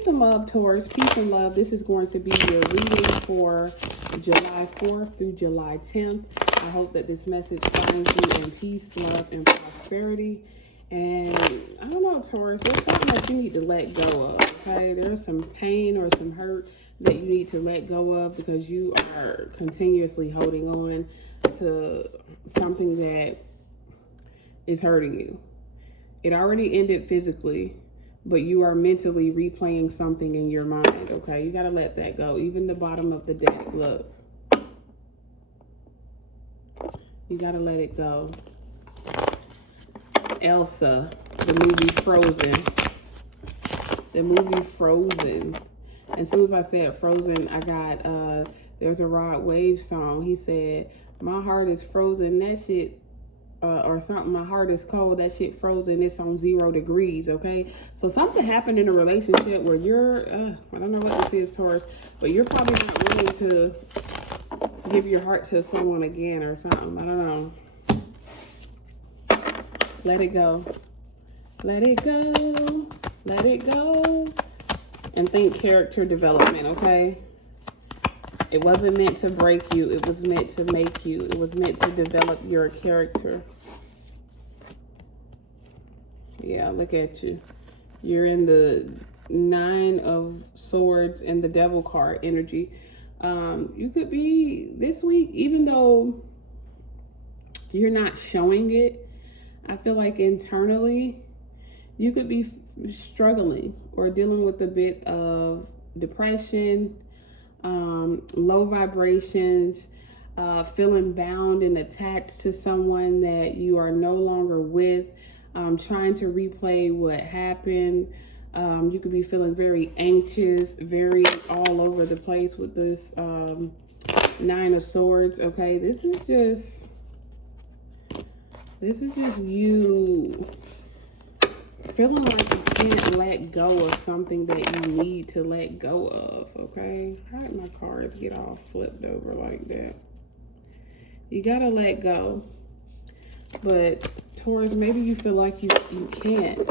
Peace and love, Taurus. Peace and love. This is going to be your reading for July 4th through July 10th. I hope that this message finds you in peace, love, and prosperity. And I don't know, Taurus, there's something that you need to let go of, okay? There's some pain or some hurt that you need to let go of because you are continuously holding on to something that is hurting you. It already ended physically, but you are mentally replaying something in your mind, okay? You got to let that go. Even the bottom of the deck, look. You got to let it go. Elsa, the movie Frozen. The movie Frozen. As soon as I said Frozen, I got, there's a Rod Wave song. He said, my heart is frozen, that shit, or something, my heart is cold, that shit frozen, it's on 0 degrees, okay? So something happened in a relationship where you're, I don't know what this is, Taurus, but you're probably not willing to give your heart to someone again or something. I don't know. Let it go. Let it go. Let it go. And think character development, okay? It wasn't meant to break you. It was meant to make you. It was meant to develop your character. Yeah, look at you. You're in the 9 of Swords and the Devil card energy. You could be this week, even though you're not showing it, I feel like internally you could be struggling or dealing with a bit of depression, low vibrations, feeling bound and attached to someone that you are no longer with, trying to replay what happened. You could be feeling very anxious, very all over the place with this 9 of Swords, okay? This is just you feeling like you can't let go of something that you need to let go of, okay? How did my cards get all flipped over like that? You gotta let go. But Taurus, maybe you feel like you can't.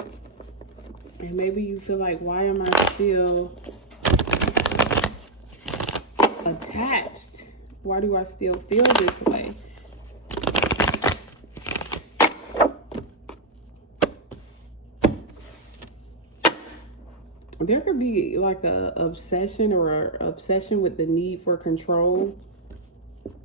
And maybe you feel like, why am I still attached? Why do I still feel this way? There could be like a obsession with the need for control.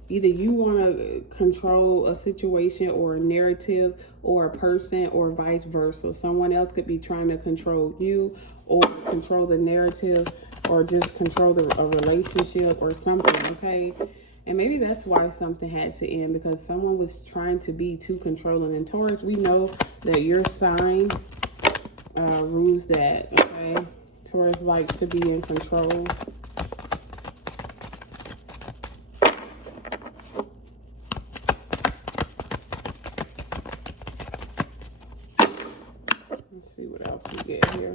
Either you want to control a situation or a narrative or a person, or vice versa. Someone else could be trying to control you or control the narrative or just control a relationship or something, okay? And maybe that's why something had to end, because someone was trying to be too controlling. And Taurus, we know that your sign rules that, okay? Taurus likes to be in control. Let's see what else we get here.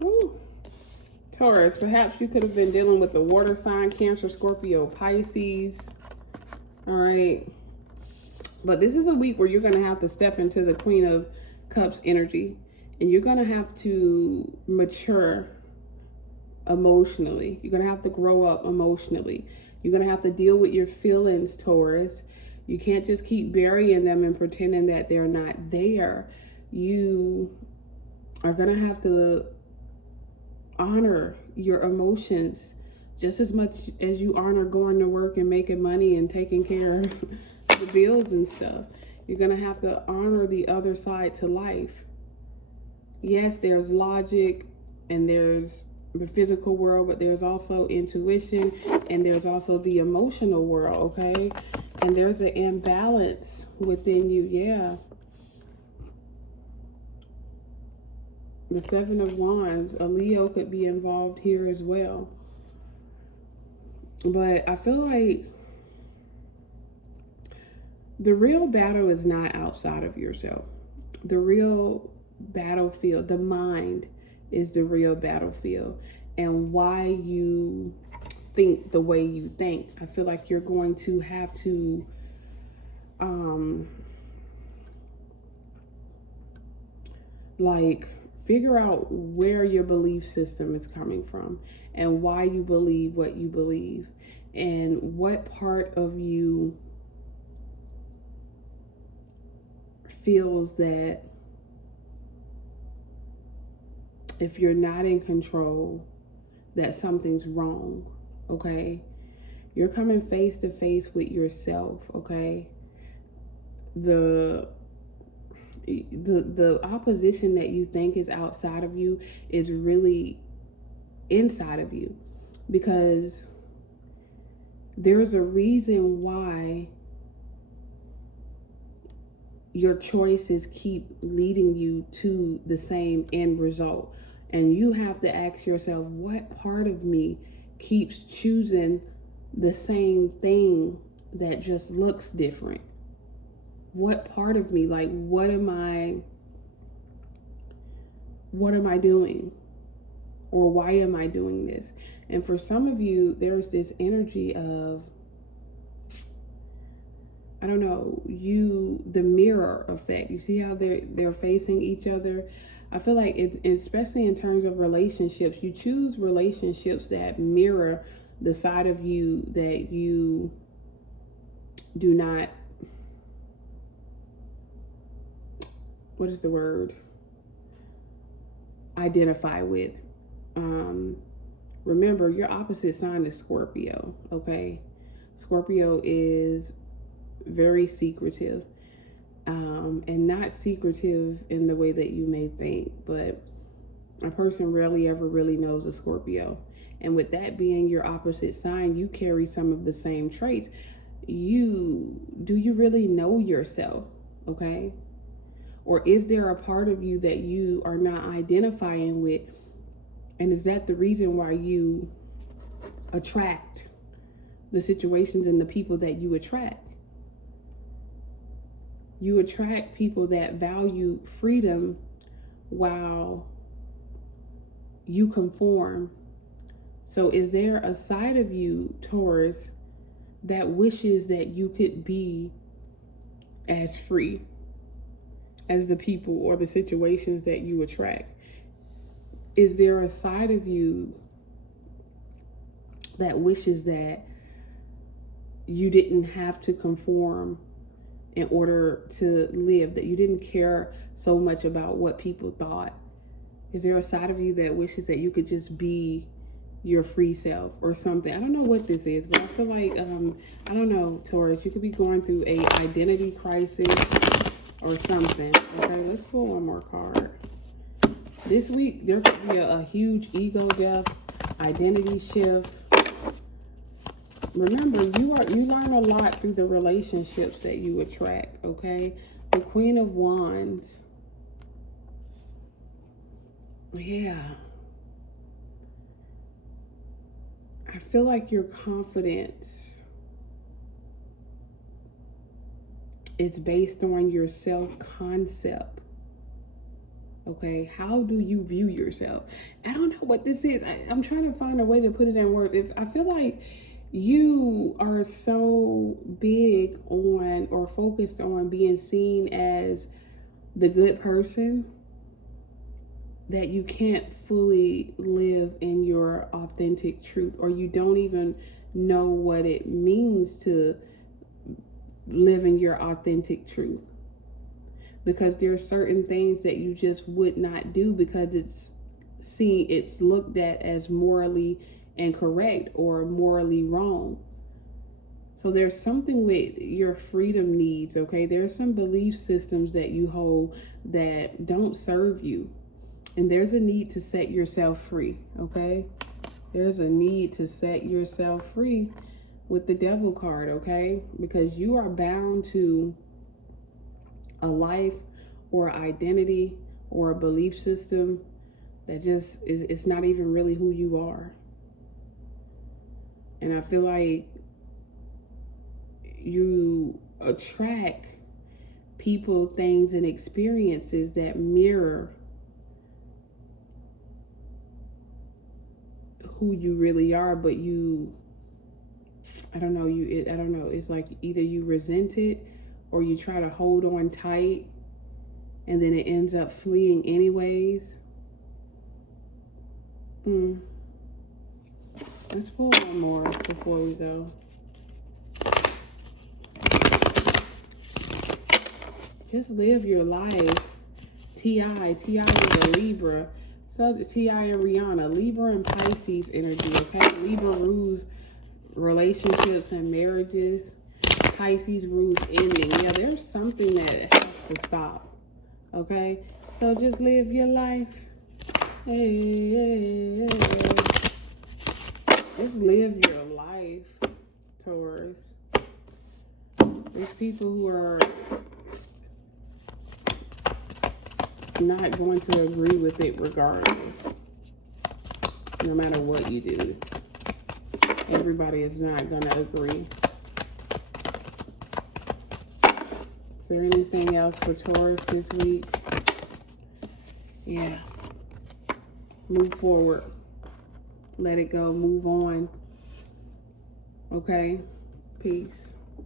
Woo. Taurus, perhaps you could have been dealing with the water sign, Cancer, Scorpio, Pisces. All right. But this is a week where you're going to have to step into the Queen of Cups energy. And you're going to have to mature emotionally. You're going to have to grow up emotionally. You're going to have to deal with your feelings, Taurus. You can't just keep burying them and pretending that they're not there. You are going to have to honor your emotions just as much as you honor going to work and making money and taking care of the bills and stuff. You're going to have to honor the other side to life. Yes, there's logic and there's the physical world, but there's also intuition and there's also the emotional world, okay? And there's an imbalance within you, yeah. The 7 of Wands, a Leo could be involved here as well. But I feel like the real battle is not outside of yourself. The real battlefield, the mind, is the real battlefield. And why you think the way you think. I feel like you're going to have to Like, figure out where your belief system is coming from and why you believe what you believe, and what part of you feels that if you're not in control, that something's wrong. Okay, you're coming face to face with yourself. Okay, the opposition that you think is outside of you is really inside of you, because there's a reason why your choices keep leading you to the same end result. And you have to ask yourself, what part of me keeps choosing the same thing that just looks different? What part of me, like, what am I doing? Or why am I doing this? And for some of you, there's this energy of, I don't know, the mirror effect. You see how they're facing each other? I feel like especially in terms of relationships, you choose relationships that mirror the side of you that you do not, what is the word, identify with. Remember, your opposite sign is Scorpio, okay? Scorpio is very secretive, and not secretive in the way that you may think, but a person rarely ever really knows a Scorpio. And with that being your opposite sign, you carry some of the same traits. Do you really know yourself? Okay? Or is there a part of you that you are not identifying with? And is that the reason why you attract the situations and the people that you attract? You attract people that value freedom while you conform. So is there a side of you, Taurus, that wishes that you could be as free as the people or the situations that you attract? Is there a side of you that wishes that you didn't have to conform in order to live, that you didn't care so much about what people thought? Is there a side of you that wishes that you could just be your free self or something? I don't know what this is, but I feel like, I don't know, Taurus, you could be going through a identity crisis or something. Okay, let's pull one more card. This week, there could be a huge ego death, identity shift. Remember, you learn a lot through the relationships that you attract, okay? The Queen of Wands. Yeah. I feel like your confidence is based on your self-concept. Okay, how do you view yourself? I don't know what this is. I'm trying to find a way to put it in words. If I feel like you are so big on or focused on being seen as the good person that you can't fully live in your authentic truth, or you don't even know what it means to live in your authentic truth. Because there are certain things that you just would not do because it's looked at as morally incorrect or morally wrong. So there's something with your freedom needs, okay? There's some belief systems that you hold that don't serve you. And there's a need to set yourself free, okay? There's a need to set yourself free with the Devil card, okay? Because you are bound to a life or identity or a belief system that just it's not even really who you are. And I feel like you attract people, things, and experiences that mirror who you really are, but I don't know, it's like either you resent it or you try to hold on tight and then it ends up fleeing anyways. Let's pull one more before we go. Just live your life. T.I. is a Libra. So T.I. and Rihanna, Libra and Pisces energy, okay? Libra rules relationships and marriages. Pisces rules ending. Yeah, there's something that has to stop, okay? So just live your life. Hey, hey, hey. Just live your life, Taurus. There's people who are not going to agree with it regardless, no matter what you do. Everybody is not going to agree. Is there anything else for Taurus this week? Yeah. Move forward. Let it go. Move on. Okay? Peace.